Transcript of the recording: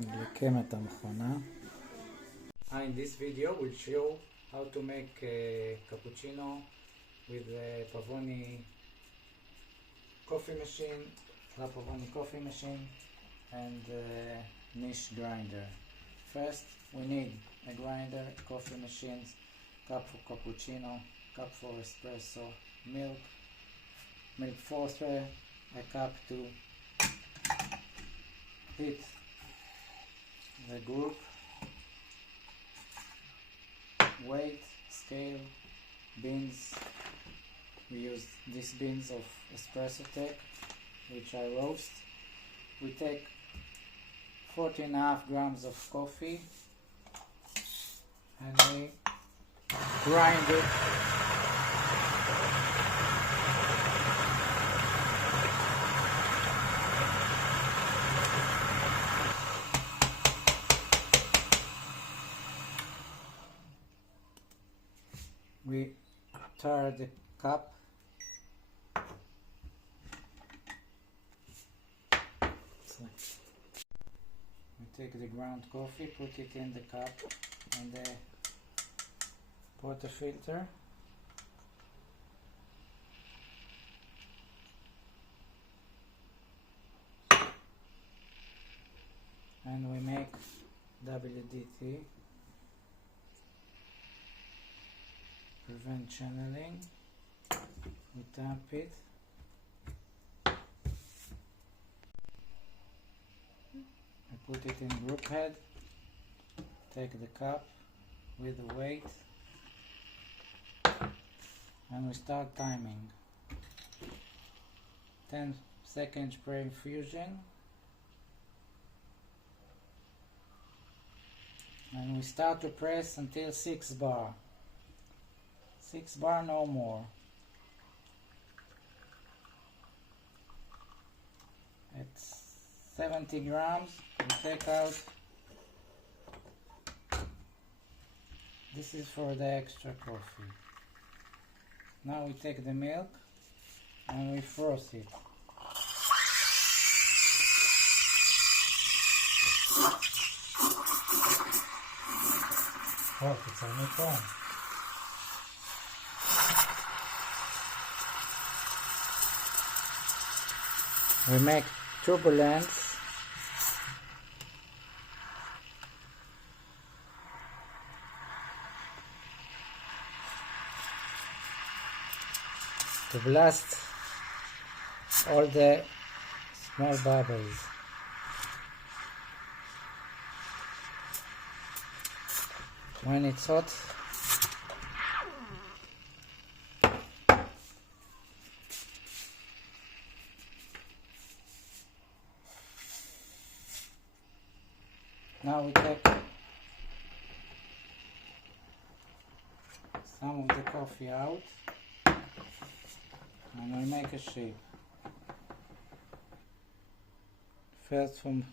נדלקם את המכונה. In this video we'll show how to make a cappuccino with a pavoni coffee machine, and a niche grinder. First we need a grinder, coffee machine, cup for cappuccino, cup for espresso, milk frother, a cup to heat the group, weight, scale, beans. We use these beans of espresso tech, which I roast. We take 14.5 grams of coffee and we grind it. We tar the cup. We take the ground coffee, put it in the cup and the portafilter. And we make WDT. Prevent channeling. We tap it. I put it in group head. Take the cup with the weight and we start timing. 10 seconds per infusion, and we start to press until 6 bar. 6 bar, no more. It's 70 grams. We take out. This is for the extra coffee. Now we take the milk and we froth it. Oh, it's on its own. We make turbulence. To blast all the small bubbles. When it's hot, now we take some of the coffee out and we make a shape. First from